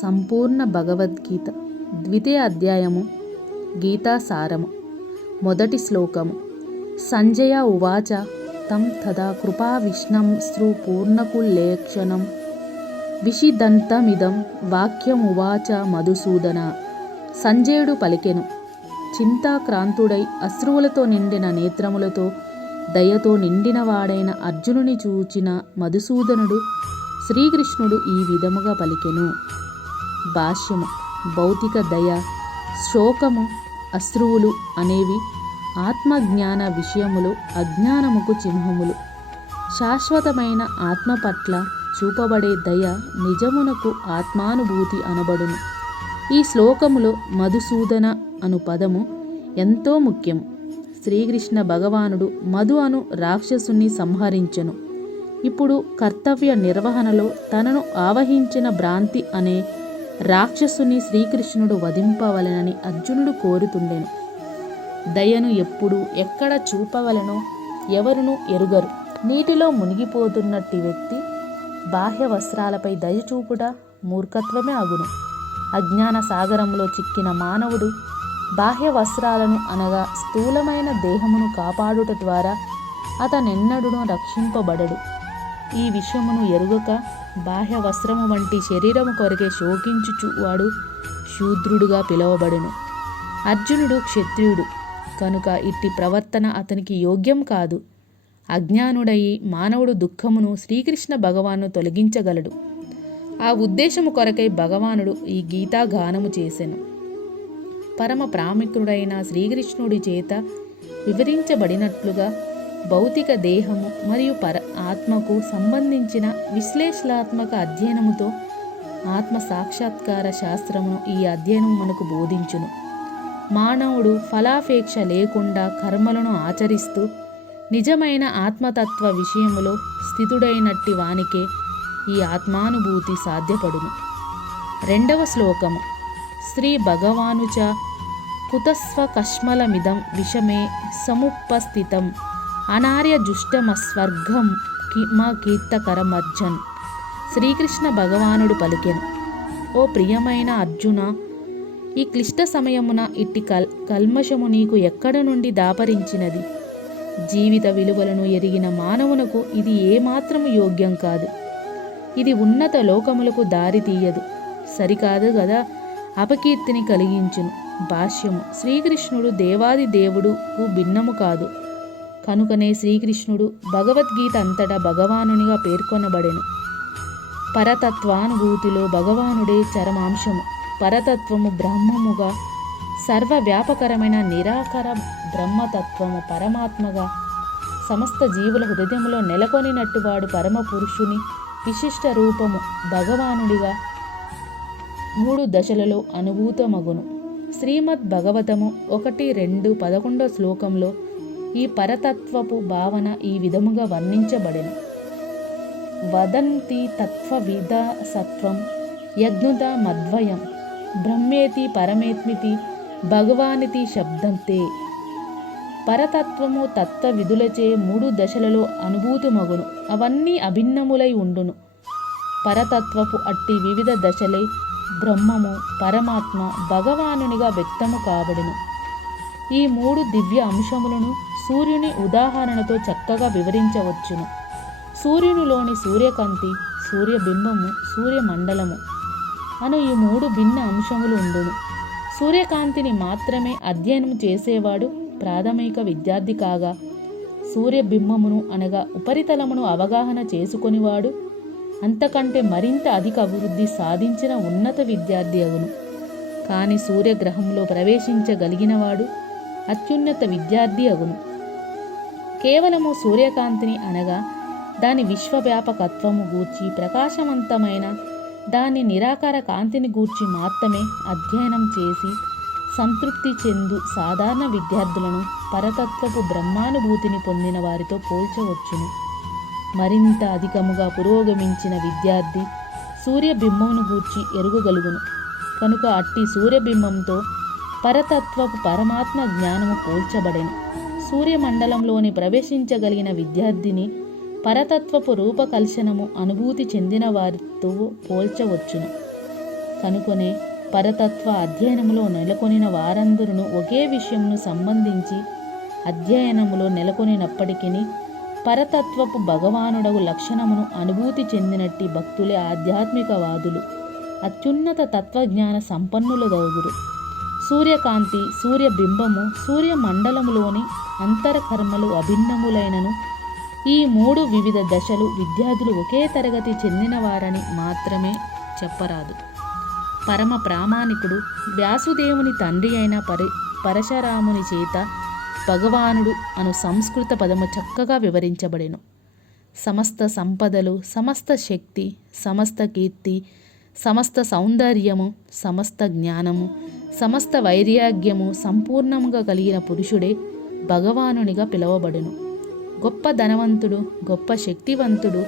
సంపూర్ణ భగవద్గీత ద్వితీయ అధ్యాయము గీతాసారము మొదటి శ్లోకము. సంజయ ఉవాచ తం తదా కృపావిష్ణం పూర్ణకుల్లేక్షణం విషిదంతమిదం వాక్యమువాచ మధుసూదన. సంజయుడు పలికెను. చింతాక్రాంతుడై అశ్రువులతో నిండిన నేత్రములతో దయతో నిండినవాడైన అర్జునుని చూచిన మధుసూదనుడు శ్రీకృష్ణుడు ఈ విధముగా పలికెను. భాష్యము. భౌతిక దయ, శోకము, అశ్రువులు అనేవి ఆత్మజ్ఞాన విషయములు, అజ్ఞానముకు చిహ్నములు. శాశ్వతమైన ఆత్మ పట్ల చూపబడే దయ నిజమునకు ఆత్మానుభూతి అనబడును. ఈ శ్లోకములో మధుసూదన అను పదము ఎంతో ముఖ్యము. శ్రీకృష్ణ భగవానుడు మధు అను రాక్షసుని సంహరించెను. ఇప్పుడు కర్తవ్య నిర్వహణలో తనను ఆవహించిన భ్రాంతి అనే రాక్షసుని శ్రీకృష్ణుడు వధింపవలెనని అర్జునుడు కోరుతుండెను. దయను ఎప్పుడు ఎక్కడ చూపవలనో ఎవరునూ ఎరుగరు. నీటిలో మునిగిపోతున్నట్టి వ్యక్తి బాహ్య వస్త్రాలపై దయ చూపుట మూర్ఖత్వమే అగును. అజ్ఞాన సాగరంలో చిక్కిన మానవుడు బాహ్య వస్త్రాలను అనగా స్థూలమైన దేహమును కాపాడుట ద్వారా అతనెన్నడూనూ రక్షింపబడడు. ఈ విషయమును ఎరుగక బాహ్య వస్త్రము వంటి శరీరము కొరకే శోకించుచువాడు శూద్రుడుగా పిలువబడును. అర్జునుడు క్షత్రియుడు కనుక ఇట్టి ప్రవర్తన అతనికి యోగ్యం కాదు. అజ్ఞానుడయి మానవుడు దుఃఖమును శ్రీకృష్ణ భగవాను తొలగించగలడు. ఆ ఉద్దేశము కొరకై భగవానుడు ఈ గీతాగానము చేసెను. పరమ ప్రాముఖ్యుడైన శ్రీకృష్ణుడి చేత వివరించబడినట్లుగా భౌతిక దేహము మరియు ఆత్మకు సంబంధించిన విశ్లేషణాత్మక అధ్యయనముతో ఆత్మ సాక్షాత్కార శాస్త్రమును ఈ అధ్యయనం మనకు బోధించును. మానవుడు ఫలాపేక్ష లేకుండా కర్మలను ఆచరిస్తూ నిజమైన ఆత్మతత్వ విషయములో స్థితుడైనట్టి వానికే ఈ ఆత్మానుభూతి సాధ్యపడును. రెండవ శ్లోకము. శ్రీ భగవానుచ కుతస్వ కష్మలమిదం విషమే సముపస్థితం అనార్య జుష్టమస్వర్గం కిమ కీర్తకరమర్జన్. శ్రీకృష్ణ భగవానుడు పలికెను. ఓ ప్రియమైన అర్జున, ఈ క్లిష్ట సమయమున ఇట్టి కల్మషము నీకు ఎక్కడ నుండి దాపరించినది? జీవిత విలువలను ఎరిగిన మానవునకు ఇది ఏమాత్రము యోగ్యం కాదు. ఇది ఉన్నత లోకములకు దారి తీయదు, సరికాదు గదా, అపకీర్తిని కలిగించును. భాష్యము. శ్రీకృష్ణుడు దేవాది దేవుడుకు భిన్నము కాదు కనుకనే శ్రీకృష్ణుడు భగవద్గీత అంతటా భగవానునిగా పేర్కొనబడెను. పరతత్వానుభూతిలో భగవానుడే చరమాంశము. పరతత్వము బ్రహ్మముగా, సర్వవ్యాపకరమైన నిరాకార బ్రహ్మతత్వము పరమాత్మగా, సమస్త జీవుల హృదయములో నెలకొనినట్టువాడు పరమ పురుషుని విశిష్ట రూపము భగవానుడిగా 3 దశలలో అనుభూతమగును. శ్రీమద్ భాగవతము 1-2-11 శ్లోకంలో ఈ పరతత్వపు భావన ఈ విధముగా వర్ణించబడెను. వదంతి తత్వవిద సత్వం యజ్ఞుత మద్వయం బ్రహ్మేతి పరమేత్మితి భగవానితి శబ్దంతే. పరతత్వము తత్వ విధులచే 3 దశలలో అనుభూతమగును. అవన్నీ అభిన్నములై ఉండును. పరతత్వపు అట్టి వివిధ దశలై బ్రహ్మము, పరమాత్మ, భగవానునిగా వ్యక్తము కాబడును. ఈ 3 దివ్య అంశములను సూర్యుని ఉదాహరణతో చక్కగా వివరించవచ్చును. సూర్యునిలోని సూర్యకాంతి, సూర్యబింబము, సూర్యమండలము అను ఈ 3 భిన్న అంశములు ఉండును. సూర్యకాంతిని మాత్రమే అధ్యయనం చేసేవాడు ప్రాథమిక విద్యార్థి కాగా, సూర్యబింబమును అనగా ఉపరితలమును అవగాహన చేసుకొనివాడు అంతకంటే మరింత అధిక అభివృద్ధి సాధించిన ఉన్నత విద్యార్థి అగును. కానీ సూర్యగ్రహంలో ప్రవేశించగలిగినవాడు అత్యున్నత విద్యార్థి అగును. కేవలము సూర్యకాంతిని అనగా దాని విశ్వవ్యాపకత్వము గూర్చి, ప్రకాశవంతమైన దాని నిరాకార కాంతిని గూర్చి మాత్రమే అధ్యయనం చేసి సంతృప్తి చెందు సాధారణ విద్యార్థులను పరతత్వపు బ్రహ్మానుభూతిని పొందిన వారితో పోల్చవచ్చును. మరింత అధికముగా పురోగమించిన విద్యార్థి సూర్యబింబమును గూర్చి ఎరుగగలుగును. కనుక అట్టి సూర్యబింబంతో పరతత్వపు పరమాత్మ జ్ఞానము పోల్చబడెను. సూర్యమండలంలోని ప్రవేశించగలిగిన విద్యార్థిని పరతత్వపు రూపకల్షణము అనుభూతి చెందిన వారితో పోల్చవచ్చును. కనుకొనే పరతత్వ అధ్యయనములో నెలకొనిన వారందరూ ఒకే విషయమును సంబంధించి అధ్యయనములో నెలకొనినప్పటికీ పరతత్వపు భగవానుడగు లక్షణమును అనుభూతి చెందినట్టి భక్తులే ఆధ్యాత్మికవాదులు, అత్యున్నత తత్వజ్ఞాన సంపన్నులదగుదురు. సూర్యకాంతి, సూర్యబింబము, సూర్యమండలములోని అంతరకర్మలు అభిన్నములైనను ఈ 3 వివిధ దశలు విద్యార్థులు ఒకే తరగతి చెందినవారని మాత్రమే చెప్పరాదు. పరమ ప్రామాణికుడు వ్యాసుదేవుని తండ్రి అయిన పరశురాముని చేత భగవానుడు అను సంస్కృత పదము చక్కగా వివరించబడెను. సమస్త సంపదలు, సమస్త శక్తి, సమస్త కీర్తి, సమస్త సౌందర్యము, సమస్త జ్ఞానము, సమస్త వైరాగ్యము సంపూర్ణముగా కలిగిన పురుషుడే భగవానునిగా పిలువబడును. గొప్ప ధనవంతుడు, గొప్ప శక్తివంతుడు,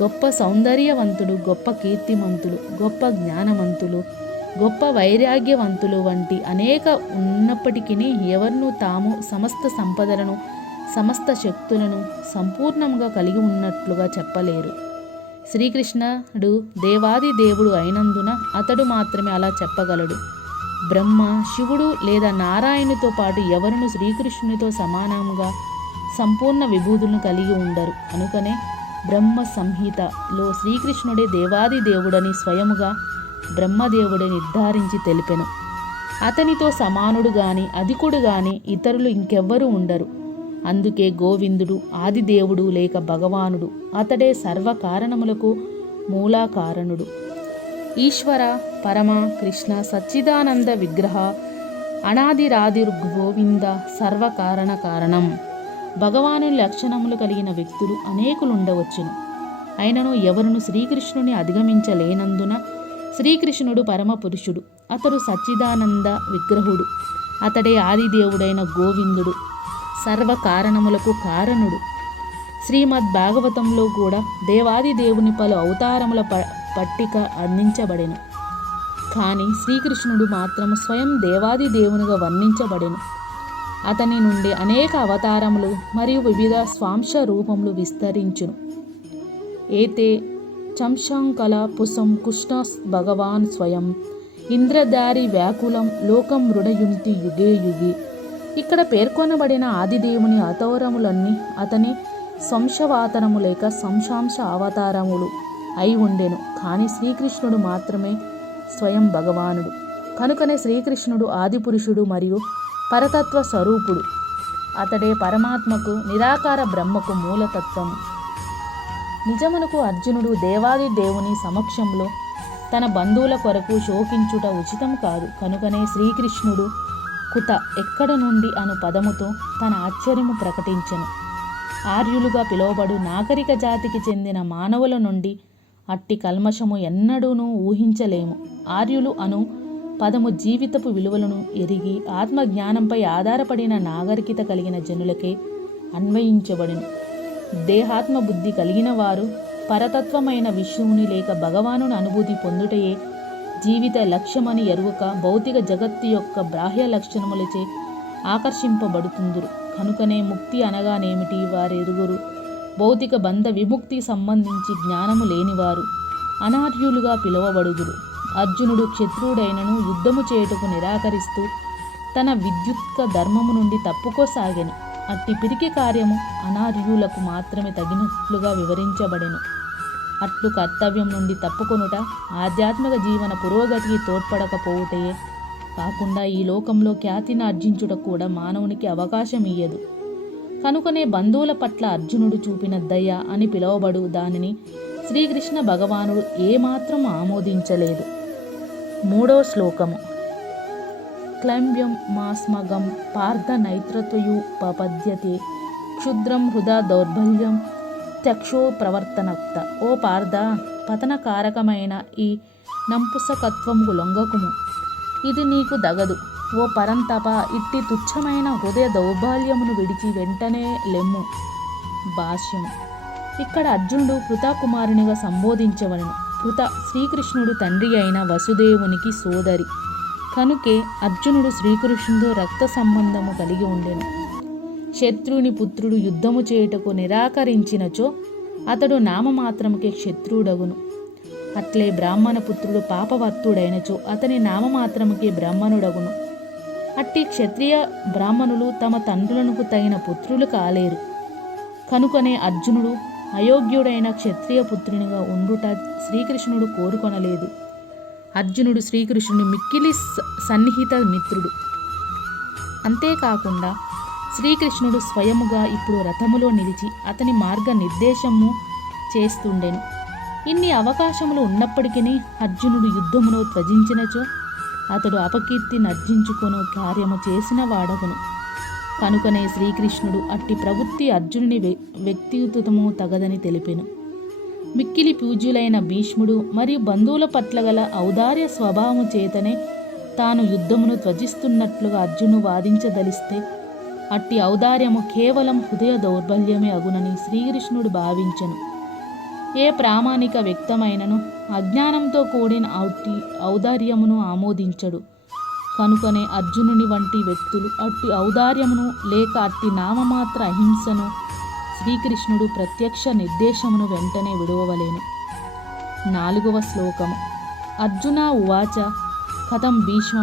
గొప్ప సౌందర్యవంతుడు, గొప్ప కీర్తిమంతులు, గొప్ప జ్ఞానవంతులు, గొప్ప వైరాగ్యవంతులు వంటి అనేక ఉన్నప్పటికీ ఎవరినూ తాము సమస్త సంపదలను, సమస్త శక్తులను సంపూర్ణంగా కలిగి ఉన్నట్లుగా చెప్పలేరు. శ్రీకృష్ణుడు దేవాది దేవుడు అయినందున అతడు మాత్రమే అలా చెప్పగలడు. బ్రహ్మ, శివుడు లేదా నారాయణుతో పాటు ఎవరును శ్రీకృష్ణునితో సమానంగా సంపూర్ణ విభూతులను కలిగి ఉండరు. కనుకనే బ్రహ్మ సంహితలో శ్రీకృష్ణుడే దేవాది దేవుడని స్వయముగా బ్రహ్మదేవుడే నిర్ధారించి తెలిపెను. అతనితో సమానుడు గాని అధికుడు గాని ఇతరులు ఇంకెవ్వరూ ఉండరు. అందుకే గోవిందుడు ఆదిదేవుడు లేక భగవానుడు, అతడే సర్వకారణములకు మూలాకారణుడు. ఈశ్వర పరమ కృష్ణ సచ్చిదానంద విగ్రహ అనాదిరాదిర్ గోవింద సర్వకారణ కారణం. భగవాను లక్షణములు కలిగిన వ్యక్తులు అనేకులుండవచ్చును. అయినను ఎవరును శ్రీకృష్ణుని అధిగమించలేనందున శ్రీకృష్ణుడు పరమ పురుషుడు, అతడు సచ్చిదానంద విగ్రహుడు, అతడే ఆదిదేవుడైన గోవిందుడు, సర్వకారణములకు కారణుడు. శ్రీమద్ భాగవతంలో కూడా దేవాది దేవుని పలు అవతారముల పట్టిక అందించబడెను. కానీ శ్రీకృష్ణుడు మాత్రం స్వయం దేవాది దేవునిగా వర్ణించబడెను. అతని నుండి అనేక అవతారములు మరియు వివిధ స్వాంశ రూపములు విస్తరించును. ఏతే చంశంకల పుసం కృష్ణ భగవాన్ స్వయం ఇంద్రదారి వ్యాకులం లోకం రుణయుంతి యుగే యుగి. ఇక్కడ పేర్కొనబడిన ఆదిదేవుని అవతారములన్నీ అతని సంశవాతరము లేక సంశాంశ అవతారములు అయి ఉండెను. కానీ శ్రీకృష్ణుడు మాత్రమే స్వయం భగవానుడు. కనుకనే శ్రీకృష్ణుడు ఆదిపురుషుడు మరియు పరతత్వ స్వరూపుడు. అతడే పరమాత్మకు నిరాకార బ్రహ్మకు మూలతత్వము. నిజమునకు అర్జునుడు దేవాది దేవుని సమక్షంలో తన బంధువుల కొరకు శోకించుట ఉచితం కాదు. కనుకనే శ్రీకృష్ణుడు కుత ఎక్కడ నుండి అను పదముతో తన ఆశ్చర్యము ప్రకటించెను. ఆర్యులుగా పిలువబడు నాగరిక జాతికి చెందిన మానవుల నుండి అట్టి కల్మషము ఎన్నడూనూ ఊహించలేము. ఆర్యులు అను పదము జీవితపు విలువలను ఎరిగి ఆత్మజ్ఞానంపై ఆధారపడిన నాగరికత కలిగిన జనులకే అన్వయించబడిను. దేహాత్మ బుద్ధి కలిగిన వారు పరతత్వమైన విష్ణువుని లేక భగవానుని అనుభూతి పొందుటయే జీవిత లక్ష్యమని ఎరుగక భౌతిక జగత్తు యొక్క బాహ్య లక్షణములచే ఆకర్షింపబడుతుందురు. కనుకనే ముక్తి అనగానేమిటి వారెరుగురు. భౌతిక బంధ విముక్తి సంబంధించి జ్ఞానము లేనివారు అనార్యులుగా పిలువబడుదురు. అర్జునుడు క్షత్రుడైనను యుద్ధము చేయుటకు నిరాకరిస్తూ తన విద్యుత్క ధర్మము నుండి తప్పుకోసాగెను. అట్టి పిరికి కార్యము అనార్యులకు మాత్రమే తగినట్లుగా వివరించబడెను. అట్లు కర్తవ్యం నుండి తప్పుకొనుట ఆధ్యాత్మిక జీవన పురోగతికి తోడ్పడకపోవుటయే కాకుండా ఈ లోకంలో ఖ్యాతిని ఆర్జించుట కూడా మానవునికి అవకాశం ఇయ్యదు. కనుకనే బంధువుల పట్ల అర్జునుడు చూపిన దయ అని పిలువబడు దానిని శ్రీకృష్ణ భగవానుడు ఏమాత్రం ఆమోదించలేదు. 3వ శ్లోకము. క్లైంబ్యం మాస్మగం పార్థ నైత్రత్వయుపపద్యతే క్షుద్రం హృదా దౌర్బల్యం చక్షో ప్రవర్తనక్త. ఓ పార్థ, పతనకారకమైన ఈ నంపుసకత్వము లొంగకుము, ఇది నీకు దగదు. ఓ పరంతప, ఇట్టి తుచ్చమైన హృదయ దౌర్బల్యమును విడిచి వెంటనే లెమ్ము. భాష్యము. ఇక్కడ అర్జునుడు పృథకుమారునిగా సంబోధించవలను. పృథ శ్రీకృష్ణుడు తండ్రి అయిన వసుదేవునికి సోదరి. కనుకే అర్జునుడు శ్రీకృష్ణుడితో రక్త సంబంధము కలిగి ఉండెను. శత్రువుని పుత్రుడు యుద్ధము చేయుటకు నిరాకరించినచో అతడు నామమాత్రముకే శత్రుడగును. అట్లే బ్రాహ్మణ పుత్రుడు పాపవర్తుడైనచో అతని నామమాత్రముకే బ్రాహ్మణుడగును. అట్టి క్షత్రియ బ్రాహ్మణులు తమ తండ్రులకు తగిన పుత్రులు కాలేరు. కనుకనే అర్జునుడు అయోగ్యుడైన క్షత్రియ పుత్రునిగా ఉండుట శ్రీకృష్ణుడు కోరుకొనలేదు. అర్జునుడు శ్రీకృష్ణుని మిక్కిలి సన్నిహిత మిత్రుడు. అంతేకాకుండా శ్రీకృష్ణుడు స్వయముగా ఇప్పుడు రథములో నిలిచి అతని మార్గ నిర్దేశము చేస్తుండెను. ఇన్ని అవకాశములు ఉన్నప్పటికీ అర్జునుడు యుద్ధమును త్యజించినచో అతడు అపకీర్తి నర్జించుకొను కార్యము చేసిన వాడగును. కనుకనే శ్రీకృష్ణుడు అట్టి ప్రవృత్తి అర్జునుని వ్యక్తిత్వము తగదని తెలిపెను. మిక్కిలి పూజ్యులైన భీష్ముడు మరియు బంధువుల పట్ల గల ఔదార్య స్వభావము చేతనే తాను యుద్ధమును త్యజిస్తున్నట్లుగా అర్జును వాదించదలిస్తే అట్టి ఔదార్యము కేవలం హృదయ దౌర్బల్యమే అగునని శ్రీకృష్ణుడు భావించెను. ఏ ప్రామాణిక వ్యక్తమైనను అజ్ఞానంతో కూడిన అట్టి ఔదార్యమును ఆమోదించడు. కనుకనే అర్జునుని వంటి వ్యక్తులు అట్టి ఔదార్యమును లేక అట్టి నామమాత్ర అహింసను శ్రీకృష్ణుడు ప్రత్యక్ష నిర్దేశమును వెంటనే విడువవలేను. 4వ శ్లోకము. అర్జున ఉవాచ కథం భీష్మ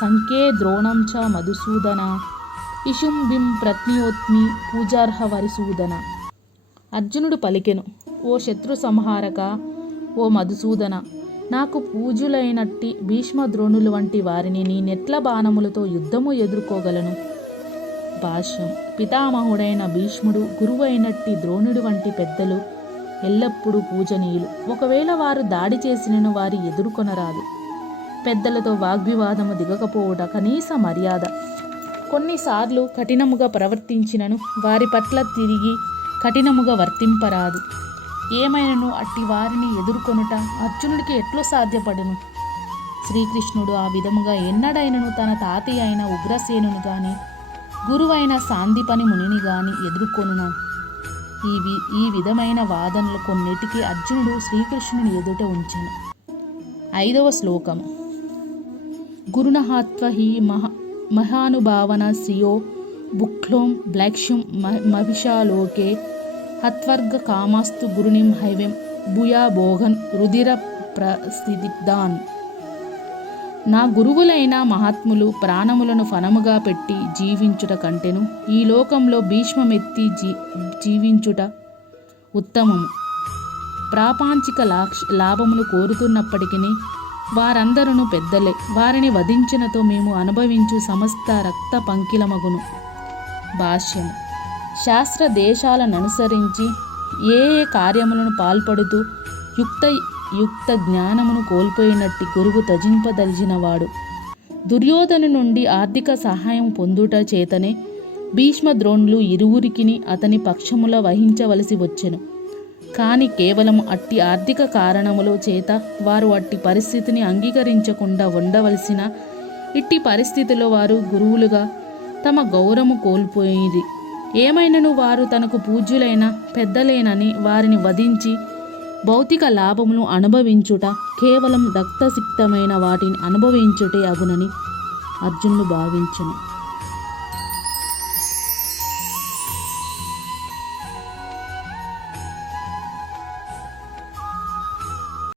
సంఖ్యే ద్రోణం చ మధుసూదన ఇషుంబిం ప్రత్నియోత్మి పూజార్హ వరిసూదన. అర్జునుడు పలికెను, ఓ శత్రు సంహారక, ఓ మధుసూదన, నాకు పూజులైనట్టి భీష్మ ద్రోణులు వంటి వారిని నేనెట్ల బాణములతో యుద్ధము ఎదుర్కోగలను? భాష్యం. పితామహుడైన భీష్ముడు, గురువు అయినట్టి ద్రోణుడు వంటి పెద్దలు ఎల్లప్పుడూ పూజనీయులు. ఒకవేళ వారు దాడి చేసినను వారి ఎదుర్కొనరాదు. పెద్దలతో వాగ్వివాదము దిగకపోవుట కనీస మర్యాద. కొన్నిసార్లు కఠినముగా ప్రవర్తించినను వారి పట్ల తిరిగి కఠినముగా వర్తింపరాదు. ఏమైనను అట్టి వారిని ఎదుర్కొనుట అర్జునుడికి ఎట్లు సాధ్యపడును? శ్రీకృష్ణుడు ఆ విధముగా ఎన్నడైనను తన తాతయ్య అయిన ఉగ్రసేనుని గాని గురువైన సాందీపని మునిని గాని ఎదుర్కొనునా? ఈ విధమైన వాదనలు కొన్నిటికి అర్జునుడు శ్రీకృష్ణుని ఎదుట ఉంచెను. 5వ శ్లోకం. గురునహాత్వ హి మహానుభావన శ్రియో బుక్లోం బ్లాక్ష్యం మహిషాలోకే హత్వర్గ కామాస్తు గురునిం హైవేం భూయా భోగన్ రుధిర ప్రసిద్ధాన్. నా గురువులైన మహాత్ములు ప్రాణములను ఫనముగా పెట్టి జీవించుట కంటెను ఈ లోకంలో భీష్మమెత్తి జీవించుట ఉత్తమము. ప్రాపంచిక లాభములు కోరుతున్నప్పటికీ వారందరూ పెద్దలే. వారిని వధించినతో మేము అనుభవించు సమస్త రక్త పంకిలమగును. భాష్యం. శాస్త్ర దేశాలననుసరించి ఏ కార్యములను పాల్పడుతూ యుక్త జ్ఞానమును కోల్పోయినట్టి గురువు త్యజింపదలిచినవాడు. దుర్యోధను నుండి ఆర్థిక సహాయం పొందుట చేతనే భీష్మ ద్రోణులు ఇరువురికిని అతని పక్షముల వహించవలసి వచ్చెను. కానీ కేవలం అట్టి ఆర్థిక కారణముల చేత వారు అట్టి పరిస్థితిని అంగీకరించకుండా ఉండవలసిన ఇట్టి పరిస్థితిలో వారు గురువులుగా తమ గౌరవము కోల్పోయిరి. ఏమైనను వారు తనకు పూజ్యులైన పెద్దలేనని వారిని వధించి భౌతిక లాభమును అనుభవించుట కేవలం రక్తసిక్తమైన వాటిని అనుభవించుటే అగునని అర్జునుడు భావించెను.